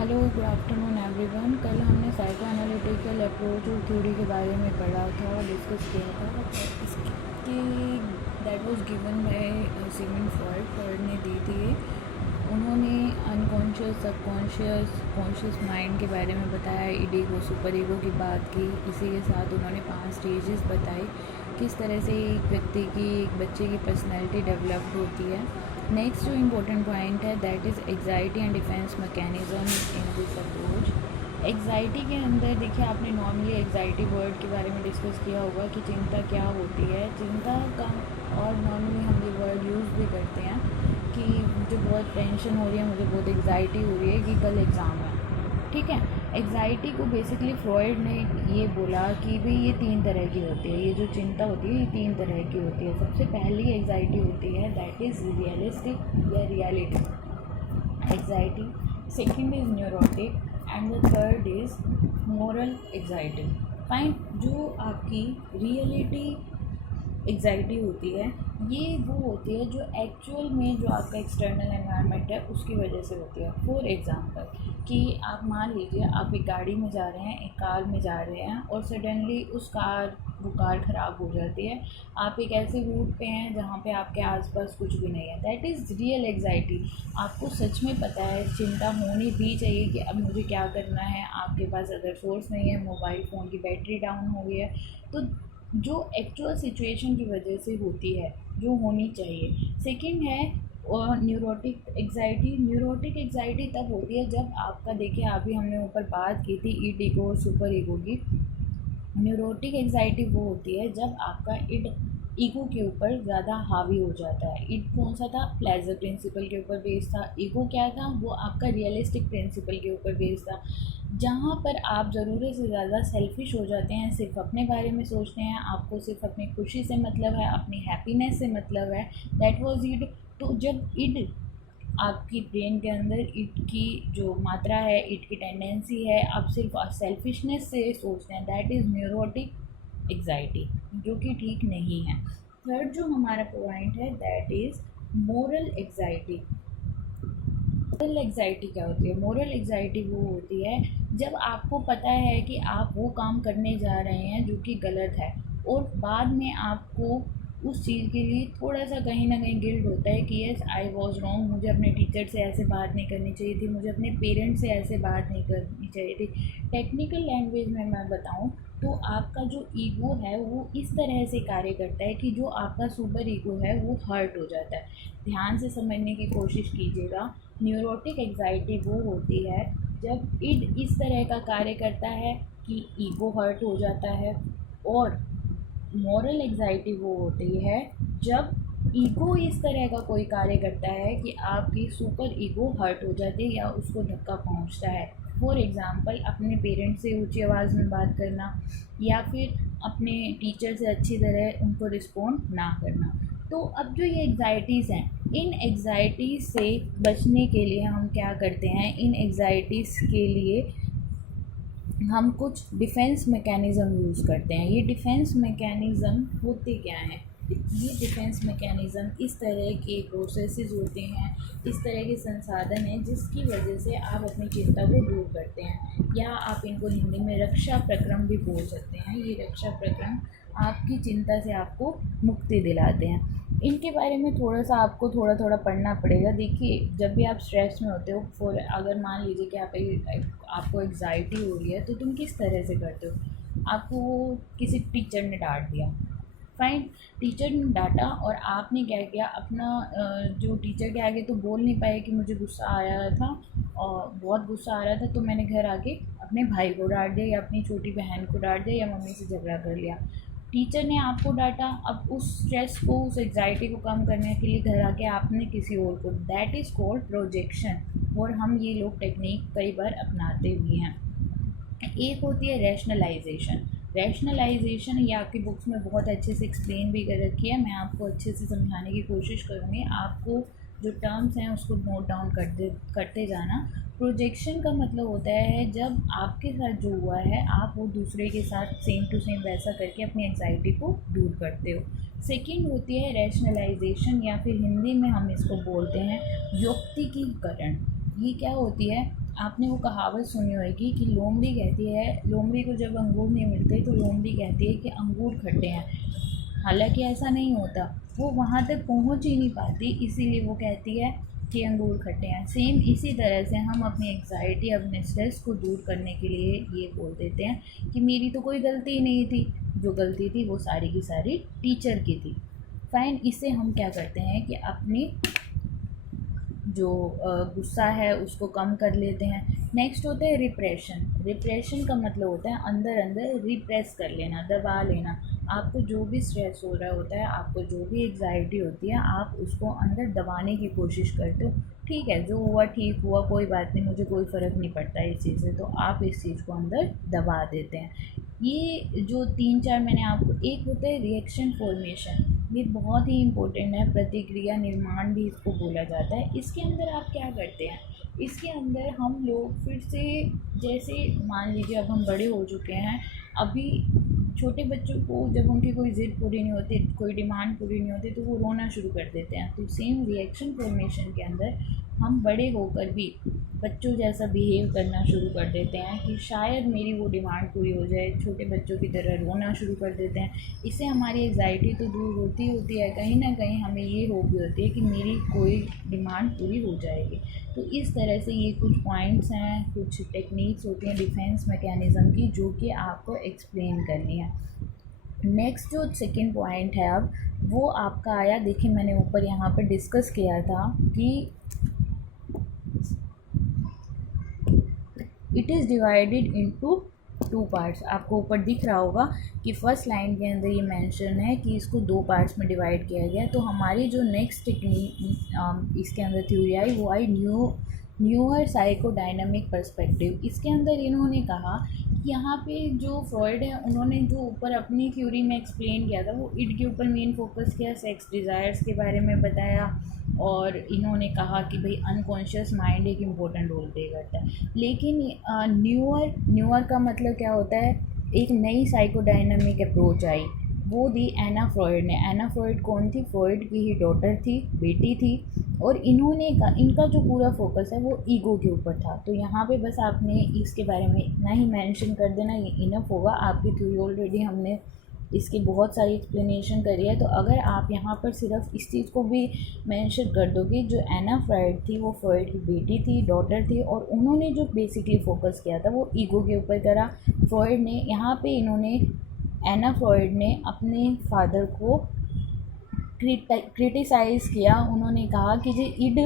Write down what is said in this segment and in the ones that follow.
Hello, good afternoon everyone. कल हमने psycho analytical approach और थ्योरी के बारे में पढ़ा था और डिस्कस किया था। इसके that was given by Sigmund Freud ने दी थी। उन्होंने अनकॉन्शियस, सबकॉन्शियस, कॉन्शियस माइंड के बारे में बताया, ईगो, सुपर ईगो की बात की। इसी के साथ उन्होंने 5 स्टेजेस बताई किस तरह से एक व्यक्ति की, एक बच्चे की पर्सनैलिटी डेवलप्ड होती है। नेक्स्ट जो इम्पोर्टेंट पॉइंट है that is anxiety and defence mechanism in this approach. Anxiety के अंदर देखिए, आपने नॉर्मली एग्जाइटी वर्ड के बारे में डिस्कस किया होगा कि चिंता क्या होती है। चिंता का, और नॉर्मली हम ये वर्ड यूज़ भी करते हैं कि मुझे बहुत टेंशन हो रही है, मुझे बहुत एग्जाइटी हो रही है कि कल एग्ज़ाम है। ठीक है, एग्ज़ाइटी को बेसिकली फ्रॉइड ने ये बोला कि भाई ये 3 तरह की होती है। ये जो चिंता होती है ये 3 तरह की होती है। सबसे पहली एग्ज़ाइटी होती है दैट इज़ रियलिस्टिक या reality anxiety, second is neurotic and the third is moral anxiety. Fine, जो आपकी रियलिटी एग्जाइटी होती है ये वो होती है जो एक्चुअल में जो आपका एक्सटर्नल एनवायरनमेंट है उसकी वजह से होती है। फॉर एग्ज़ाम्पल कि आप मान लीजिए आप एक गाड़ी में जा रहे हैं, एक कार में जा रहे हैं और सडनली वो कार ख़राब हो जाती है। आप एक ऐसे रूट पे हैं जहाँ पे आपके आसपास कुछ भी नहीं है। That is real anxiety. आपको सच में पता है, चिंता होनी भी चाहिए कि अब मुझे क्या करना है। आपके पास अदर सोर्स नहीं है, मोबाइल फ़ोन की बैटरी डाउन हो गई है, तो जो एक्चुअल सिचुएशन की वजह से होती है, जो होनी चाहिए। सेकंड है न्यूरोटिक एग्जाइटी। न्यूरोटिक एग्जाइटी तब होती है जब आपका, देखिए अभी हमने ऊपर बात की थी ईगो और सुपर ईगो की। न्यूरोटिक एग्जाइटी वो होती है जब आपका ईगो के ऊपर ज़्यादा हावी हो जाता है। कौन सा था? प्लेजर प्रिंसिपल के ऊपर बेस्ड था। ईगो क्या था? वो आपका रियलिस्टिक प्रिंसिपल के ऊपर बेस्ड था, जहाँ पर आप ज़रूरत से ज़्यादा सेल्फिश हो जाते हैं, सिर्फ अपने बारे में सोचते हैं, आपको सिर्फ अपनी खुशी से मतलब है, अपनी हैप्पीनेस से मतलब है। That was it. तो जब इड आपकी ब्रेन के अंदर इट की जो मात्रा है, इट की टेंडेंसी है, आप सिर्फ सेल्फिशनेस से सोचते हैं, दैट इज़ न्यूरोटिक एग्जाइटी, जो कि ठीक नहीं है। थर्ड जो हमारा पॉइंट है that is moral anxiety. Moral anxiety क्या होती है? मोरल एग्जाइटी वो होती है जब आपको पता है कि आप वो काम करने जा रहे हैं जो कि गलत है, और बाद में आपको उस चीज़ के लिए थोड़ा सा कहीं ना कहीं गिल्ट होता है कि यस आई वॉज रॉन्ग, मुझे अपने टीचर से ऐसे बात नहीं करनी चाहिए थी, मुझे अपने पेरेंट्स से ऐसे बात नहीं करनी चाहिए थी। टेक्निकल लैंग्वेज में मैं बताऊँ तो आपका जो ईगो है वो इस तरह से कार्य करता है कि जो आपका सुपर ईगो है वो हर्ट हो जाता है। ध्यान से समझने की कोशिश कीजिएगा। न्यूरोटिक एग्जाइटी वो होती है जब इड इस तरह का कार्य करता है कि ईगो हर्ट हो जाता है, और मॉरल एग्जाइटी वो होती है जब ईगो इस तरह का कोई कार्य करता है कि आपकी सुपर ईगो हर्ट हो जाती है या उसको धक्का पहुंचता है। फॉर एग्ज़ाम्पल, अपने पेरेंट्स से ऊंची आवाज़ में बात करना, या फिर अपने टीचर से अच्छी तरह उनको रिस्पॉन्ड ना करना। तो अब जो ये एग्ज़ाइटीज़ हैं, इन एग्ज़ाइटीज़ से बचने के लिए हम क्या करते हैं? इन एग्ज़ाइटीज़ के लिए हम कुछ डिफेंस मैकेनिज़्म यूज़ करते हैं। ये डिफेंस मैकेनिज़्म होते क्या हैं? ये डिफेंस मैकेनिज़्म इस तरह के प्रोसेसेस होते हैं, इस तरह के संसाधन हैं जिसकी वजह से आप अपनी चिंता को दूर करते हैं, या आप इनको हिंदी में रक्षा प्रक्रम भी बोल सकते हैं। ये रक्षा प्रक्रम आपकी चिंता से आपको मुक्ति दिलाते हैं। इनके बारे में थोड़ा सा आपको थोड़ा थोड़ा पढ़ना पड़ेगा। देखिए, जब भी आप स्ट्रेस में होते हो, फॉर अगर मान लीजिए कि आपको एग्जाइटी हो रही है, तो तुम किस तरह से करते हो? आपको किसी टीचर ने डांट दिया, फाइन, टीचर ने डांटा और आपने क्या किया, अपना जो टीचर के आगे तो बोल नहीं पाए कि मुझे गुस्सा आ रहा था और बहुत गुस्सा आ रहा था, तो मैंने घर आके अपने भाई को डांट दिया, या अपनी छोटी बहन को डांट दिया, या मम्मी से झगड़ा कर लिया। टीचर ने आपको डांटा, अब उस स्ट्रेस को, उस एग्जाइटी को कम करने के लिए घर आके आपने किसी और को, दैट इज़ कॉल्ड प्रोजेक्शन। और हम ये लोग टेक्निक कई बार अपनाते भी हैं। एक होती है रैशनलाइजेशन। रैशनलाइजेशन ये आपकी बुक्स में बहुत अच्छे से एक्सप्लेन भी कर रखी है, मैं आपको अच्छे से समझाने की कोशिश करूँगी। आपको जो टर्म्स हैं उसको नोट डाउन करते जाना। प्रोजेक्शन का मतलब होता है जब आपके साथ जो हुआ है आप वो दूसरे के साथ सेम टू सेम वैसा करके अपनी एग्जाइटी को दूर करते हो। सेकंड होती है रैशनलाइजेशन, या फिर हिंदी में हम इसको बोलते हैं युक्तिकीकरण। ये क्या होती है? आपने वो कहावत सुनी होगी कि लोमड़ी कहती है, लोमड़ी को जब अंगूर नहीं मिलते तो लोमड़ी कहती है कि अंगूर खट्टे हैं। हालांकि ऐसा नहीं होता, वो वहाँ तक पहुँच ही नहीं पाती, इसीलिए वो कहती है कि अंगूर खट्टे हैं। सेम इसी तरह से हम अपनी एग्ज़ाइटी, अपने स्ट्रेस को दूर करने के लिए ये बोल देते हैं कि मेरी तो कोई गलती ही नहीं थी, जो गलती थी वो सारी की सारी टीचर की थी। फाइन, इससे हम क्या करते हैं कि अपनी जो गुस्सा है उसको कम कर लेते हैं। नेक्स्ट होता है रिप्रेशन। रिप्रेशन का मतलब होता है अंदर अंदर रिप्रेस कर लेना, दबा लेना। आपको जो भी स्ट्रेस हो रहा होता है, आपको जो भी एग्जाइटी होती है, आप उसको अंदर दबाने की कोशिश करते हो। ठीक है, जो हुआ ठीक हुआ, कोई बात नहीं, मुझे कोई फ़र्क नहीं पड़ता इस चीज़ से, तो आप इस चीज़ को अंदर दबा देते हैं। ये जो 3-4 मैंने आपको, एक होता है रिएक्शन फॉर्मेशन, ये बहुत ही इम्पोर्टेंट है, प्रतिक्रिया निर्माण भी इसको बोला जाता है। इसके अंदर आप क्या करते हैं, इसके अंदर हम लोग फिर से, जैसे मान लीजिए अब हम बड़े हो चुके हैं, अभी छोटे बच्चों को जब उनकी कोई ज़िद पूरी नहीं होती, कोई डिमांड पूरी नहीं होती, तो वो रोना शुरू कर देते हैं। तो सेम रिएक्शन फॉर्मेशन के अंदर हम बड़े होकर भी बच्चों जैसा बिहेव करना शुरू कर देते हैं कि शायद मेरी वो डिमांड पूरी हो जाए, छोटे बच्चों की तरह रोना शुरू कर देते हैं। इससे हमारी एग्ज़ाइटी तो दूर होती है, कहीं ना कहीं हमें ये होप भी होती है कि मेरी कोई डिमांड पूरी हो जाएगी। तो इस तरह से ये कुछ पॉइंट्स हैं, कुछ टेक्निक्स होती हैं डिफेंस मैकेनिज़्म की, जो कि आपको एक्सप्लेन करनी है। नेक्स्ट जो सेकंड पॉइंट है अब वो आपका आया, देखिए मैंने ऊपर यहाँ पर डिस्कस किया था कि it is divided into 2 parts. आपको ऊपर दिख रहा होगा कि फर्स्ट लाइन के अंदर ये मेंशन है कि इसको 2 पार्ट्स में डिवाइड किया गया। तो हमारी जो नेक्स्ट टेक्निक इसके अंदर थ्योरी आई, वो आई न्यूअर साइकोडायनामिक पर्सपेक्टिव। इसके अंदर इन्होंने कहा कि यहाँ पे जो फ्रॉइड है, उन्होंने जो ऊपर अपनी थ्योरी में एक्सप्लेन किया था, वो इड के ऊपर मेन फोकस किया, सेक्स डिज़ायर्स के बारे में बताया, और इन्होंने कहा कि भाई अनकॉन्शियस माइंड एक इम्पोर्टेंट रोल प्ले करता है। लेकिन न्यूअर का मतलब क्या होता है, एक नई साइकोडायनामिक अप्रोच आई, वो दी एना फ्रॉइड ने। एना फ्रॉइड कौन थी, फ्रॉइड की ही डॉटर थी, बेटी थी, और इनका जो पूरा फोकस है वो ईगो के ऊपर था। तो यहाँ पे बस आपने इसके बारे में इतना ही मेंशन कर देना, ये इनफ होगा। आपकी थ्योरी ऑलरेडी हमने इसकी बहुत सारी एक्सप्लेनेशन करी है। तो अगर आप यहाँ पर सिर्फ इस चीज़ को भी मेंशन कर दोगे, जो एना फ्रॉइड थी वो फ्रॉइड की बेटी थी, डॉटर थी, और उन्होंने जो बेसिकली फोकस किया था वो ईगो के ऊपर करा। फ्रॉइड ने यहाँ पे एना फ्रॉइड ने अपने फादर को क्रिटिसाइज़ किया। उन्होंने कहा कि जो इड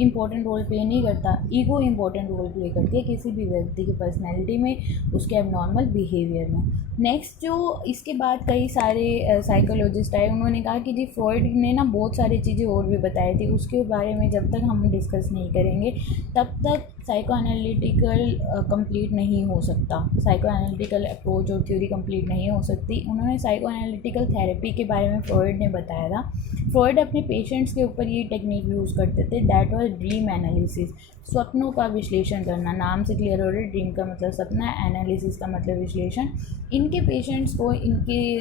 इम्पोर्टेंट रोल प्ले नहीं करता, ईगो इम्पोर्टेंट रोल प्ले करती है किसी भी व्यक्ति की पर्सनैलिटी में, उसके एबनॉर्मल बिहेवियर में। नेक्स्ट जो इसके बाद कई सारे साइकोलॉजिस्ट आए, उन्होंने कहा कि जी फ्रॉइड ने ना बहुत सारी चीज़ें और भी बताई थी, उसके बारे में जब तक हम डिस्कस नहीं करेंगे तब तक साइको एनालिटिकल कंप्लीट नहीं हो सकता, साइको एनालिटिकल अप्रोच और थ्योरी कंप्लीट नहीं हो सकती। उन्होंने साइको एनालिटिकल थेरेपी के बारे में फ्रॉइड ने बताया था। फ्रॉइड अपने पेशेंट्स के ऊपर ये टेक्निक यूज़ करते थे, दैट वाज ड्रीम एनालिसिस, स्वप्नों का विश्लेषण करना। नाम से क्लियर हो रहा है, ड्रीम का मतलब सपना, एनालिसिस का मतलब विश्लेषण। इनके पेशेंट्स को, इनके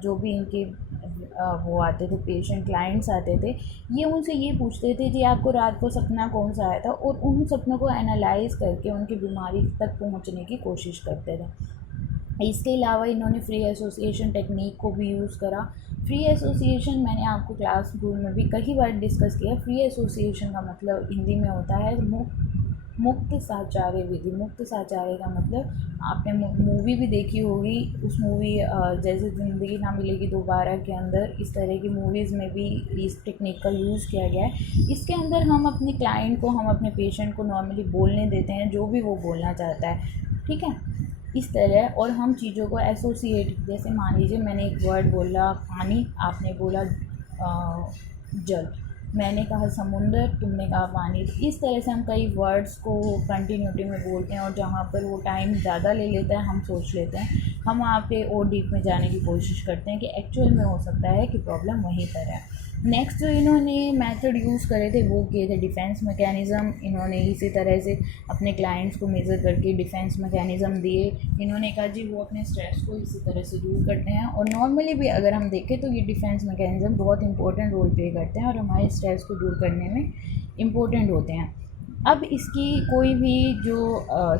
जो भी इनके वो आते थे पेशेंट, क्लाइंट्स आते थे, ये उनसे ये पूछते थे कि आपको रात को सपना कौन सा आया था, और उन सपनों को एनालाइज करके उनकी बीमारी तक पहुंचने की कोशिश करते थे। इसके अलावा इन्होंने फ्री एसोसिएशन टेक्निक को भी यूज़ करा। फ्री एसोसिएशन मैंने आपको क्लास रूम में भी कई बार डिस्कस किया। फ्री एसोसिएशन का मतलब हिंदी में होता है मुक्त साचार्य विधि। मुक्त साचार्य का मतलब, आपने मूवी भी देखी होगी, उस मूवी जैसे ज़िंदगी ना मिलेगी दोबारा के अंदर, इस तरह की मूवीज़ में भी इस टेक्निक का यूज़ किया गया है। इसके अंदर हम अपने क्लाइंट को, हम अपने पेशेंट को नॉर्मली बोलने देते हैं जो भी वो बोलना चाहता है, ठीक है, इस तरह। और हम चीज़ों को एसोसिएट, जैसे मान लीजिए मैंने एक वर्ड बोला पानी, आपने बोला जल, मैंने कहा समुंदर, तुमने कहा पानी। तो इस तरह से हम कई वर्ड्स को कंटिन्यूटी में बोलते हैं, और जहाँ पर वो टाइम ज़्यादा ले लेता है हम सोच लेते हैं, हम वहाँ पे और डीप में जाने की कोशिश करते हैं कि एक्चुअल में हो सकता है कि प्रॉब्लम वहीं पर है। नेक्स्ट जो इन्होंने मेथड यूज़ करे थे वो किए थे डिफेंस मैकेनिज़्म। इन्होंने इसी तरह से अपने क्लाइंट्स को मेज़र करके डिफेंस मैकेनिज़्म दिए। इन्होंने कहा जी वो अपने स्ट्रेस को इसी तरह से दूर करते हैं, और नॉर्मली भी अगर हम देखें तो ये डिफेंस मैकेनिज़्म बहुत इंपॉर्टेंट रोल प्ले करते हैं और हमारे स्ट्रेस को दूर करने में इम्पोर्टेंट होते हैं। अब इसकी कोई भी जो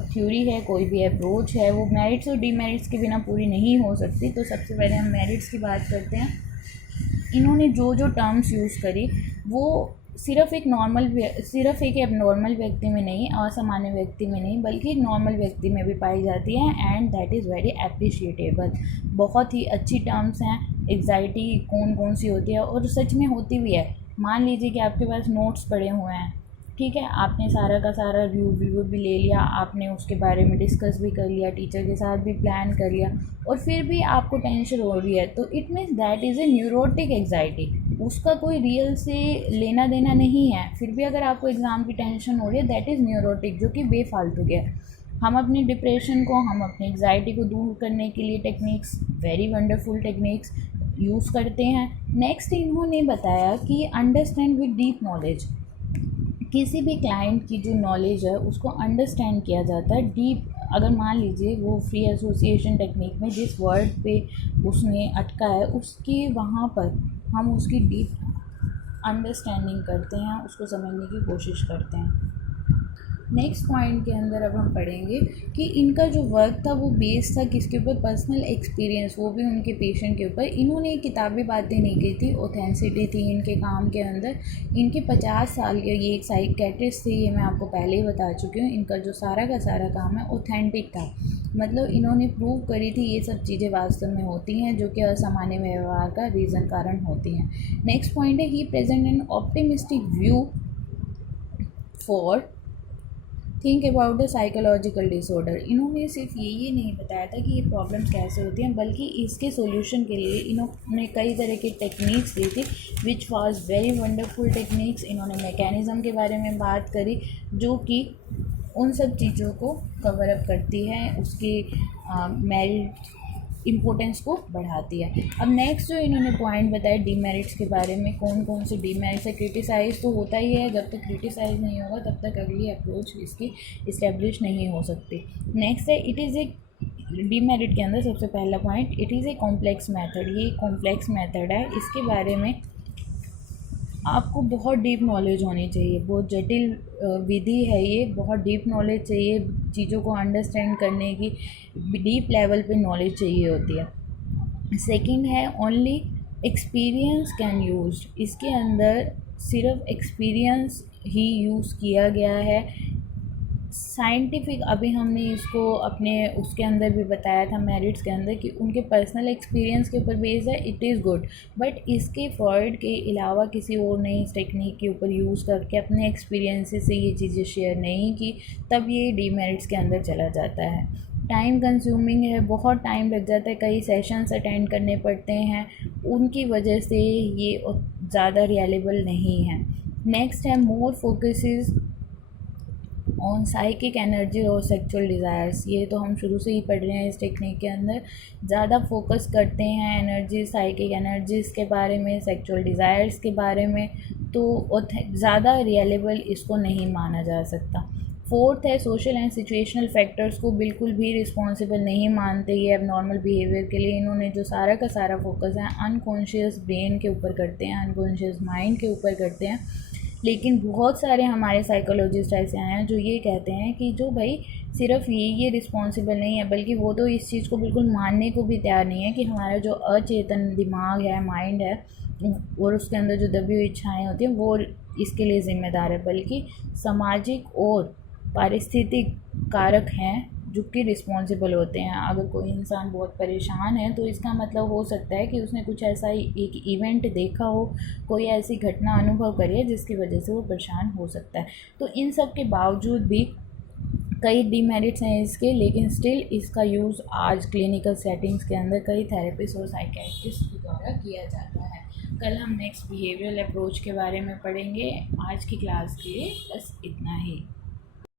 थ्योरी है, कोई भी अप्रोच है, वो मेरिट्स और डीमेरिट्स के बिना पूरी नहीं हो सकती। तो सबसे पहले हम मेरिट्स की बात करते हैं। इन्होंने जो जो टर्म्स यूज़ करी वो सिर्फ एक एबनॉर्मल व्यक्ति में नहीं, असामान्य व्यक्ति में नहीं, बल्कि नॉर्मल व्यक्ति में भी पाई जाती है, and that is very appreciable. बहुत ही अच्छी टर्म्स हैं। एग्जाइटी कौन कौन सी होती है, और सच में होती भी है। मान लीजिए कि आपके पास नोट्स पड़े हुए हैं, ठीक है, आपने सारा का सारा रिव्यू भी ले लिया, आपने उसके बारे में डिस्कस भी कर लिया, टीचर के साथ भी प्लान कर लिया, और फिर भी आपको टेंशन हो रही है, तो it means that is a neurotic anxiety. उसका कोई रियल से लेना देना नहीं है। फिर भी अगर आपको एग्ज़ाम की टेंशन हो रही है, दैट इज़ न्यूरोटिक, जो कि बेफालतू के है। हम अपनी डिप्रेशन को, हम अपनी एग्जाइटी को दूर करने के लिए techniques, very wonderful techniques use करते हैं। नेक्स्ट इन्होंने बताया कि अंडरस्टैंड विद डीप नॉलेज। किसी भी क्लाइंट की जो नॉलेज है उसको अंडरस्टैंड किया जाता है डीप। अगर मान लीजिए वो फ्री एसोसिएशन टेक्निक में जिस वर्ड पे उसने अटका है, उसके वहाँ पर हम उसकी डीप अंडरस्टैंडिंग करते हैं, उसको समझने की कोशिश करते हैं। नेक्स्ट पॉइंट के अंदर अब हम पढ़ेंगे कि इनका जो वर्क था वो बेस्ड था किसके ऊपर, पर्सनल एक्सपीरियंस, वो भी उनके पेशेंट के ऊपर। इन्होंने किताबी बातें नहीं की थी, ऑथेंसिटी थी इनके काम के अंदर। इनके 50 साल के, ये एक साइकेट्रिस्ट थे, ये मैं आपको पहले ही बता चुकी हूँ। इनका जो सारा का सारा काम है ऑथेंटिक था, मतलब इन्होंने प्रूव करी थी ये सब चीज़ें वास्तव में होती हैं, जो कि असामान्य व्यवहार का रीज़न कारण होती हैं। नेक्स्ट पॉइंट है, he present an optimistic view for think about the psychological disorder. इन्होंने सिर्फ ये नहीं बताया था कि ये प्रॉब्लम्स कैसे होती हैं, बल्कि इसके सॉल्यूशन के लिए इन्होंने कई तरह की टेक्निक्स दी थी, which was very wonderful techniques. इन्होंने मैकेनिज़्म के बारे में बात करी, जो कि उन सब चीज़ों को कवर अप करती है, उसकी मेरिट इम्पोर्टेंस को बढ़ाती है। अब नेक्स्ट जो इन्होंने पॉइंट बताया डीमेरिट्स के बारे में, कौन कौन से डीमेरिट्स है। क्रिटिसाइज़ तो होता ही है, जब तक क्रिटिसाइज़ नहीं होगा तब तक अगली अप्रोच इसकी इस्टेब्लिश नहीं हो सकती। नेक्स्ट है, इट इज़ ए डीमेरिट के अंदर सबसे पहला point, it is a complex method. ये कॉम्प्लेक्स मेथड है, इसके बारे में आपको बहुत डीप नॉलेज होनी चाहिए। बहुत जटिल विधि है ये, बहुत डीप नॉलेज चाहिए, चीज़ों को अंडरस्टैंड करने की डीप लेवल पे नॉलेज चाहिए होती है। सेकंड है, ओनली एक्सपीरियंस कैन यूज। इसके अंदर सिर्फ एक्सपीरियंस ही यूज़ किया गया है। साइंटिफिक, अभी हमने इसको अपने उसके अंदर भी बताया था मेरिट्स के अंदर, कि उनके पर्सनल एक्सपीरियंस के ऊपर बेस्ड है, इट इज़ गुड। बट इसके फ्रॉइड के अलावा किसी और ने इस टेक्निक के ऊपर यूज़ करके अपने एक्सपीरियंसेस से ये चीज़ें शेयर नहीं की, तब ये डीमेरिट्स के अंदर चला जाता है। टाइम कंज्यूमिंग है, बहुत टाइम लग जाता है, कई सेशंस अटेंड करने पड़ते हैं, उनकी वजह से ये ज़्यादा रियलेबल नहीं है। नेक्स्ट है, मोर फोकसेस ऑन साइकिक एनर्जी और सेक्सुअल डिज़ायर्स। ये तो हम शुरू से ही पढ़ रहे हैं इस टेक्निक के अंदर। ज़्यादा फोकस करते हैं एनर्जी, साइकिक एनर्जीज़ के बारे में, सेक्सुअल डिज़ायर्स के बारे में, तो ज़्यादा रियलेबल इसको नहीं माना जा सकता। फोर्थ है, सोशल एंड सिचुएशनल फैक्टर्स को बिल्कुल भी रिस्पॉन्सिबल नहीं मानते ये अब नॉर्मल बिहेवियर के लिए। इन्होंने जो सारा का सारा फोकस है अनकॉन्शियस ब्रेन के ऊपर करते हैं, अनकॉन्शियस माइंड के ऊपर करते हैं। लेकिन बहुत सारे हमारे साइकोलॉजिस्ट ऐसे आए हैं जो ये कहते हैं कि जो भाई सिर्फ ये रिस्पॉन्सिबल नहीं है, बल्कि वो तो इस चीज़ को बिल्कुल मानने को भी तैयार नहीं है कि हमारा जो अचेतन दिमाग है, माइंड है, और उसके अंदर जो दबी हुई इच्छाएँ होती हैं वो इसके लिए ज़िम्मेदार है, बल्कि सामाजिक और पारिस्थितिक कारक हैं जो कि रिस्पॉन्सिबल होते हैं। अगर कोई इंसान बहुत परेशान है तो इसका मतलब हो सकता है कि उसने कुछ ऐसा एक इवेंट देखा हो, कोई ऐसी घटना अनुभव करी है जिसकी वजह से वो परेशान हो सकता है। तो इन सब के बावजूद भी कई डीमेरिट्स हैं इसके, लेकिन स्टिल इसका यूज़ आज क्लिनिकल सेटिंग्स के अंदर कई थेरेपिस्ट और साइकियाट्रिस्ट के द्वारा किया जाता है। कल हम नेक्स्ट बिहेवियरल अप्रोच के बारे में पढ़ेंगे। आज की क्लास के लिए बस इतना ही।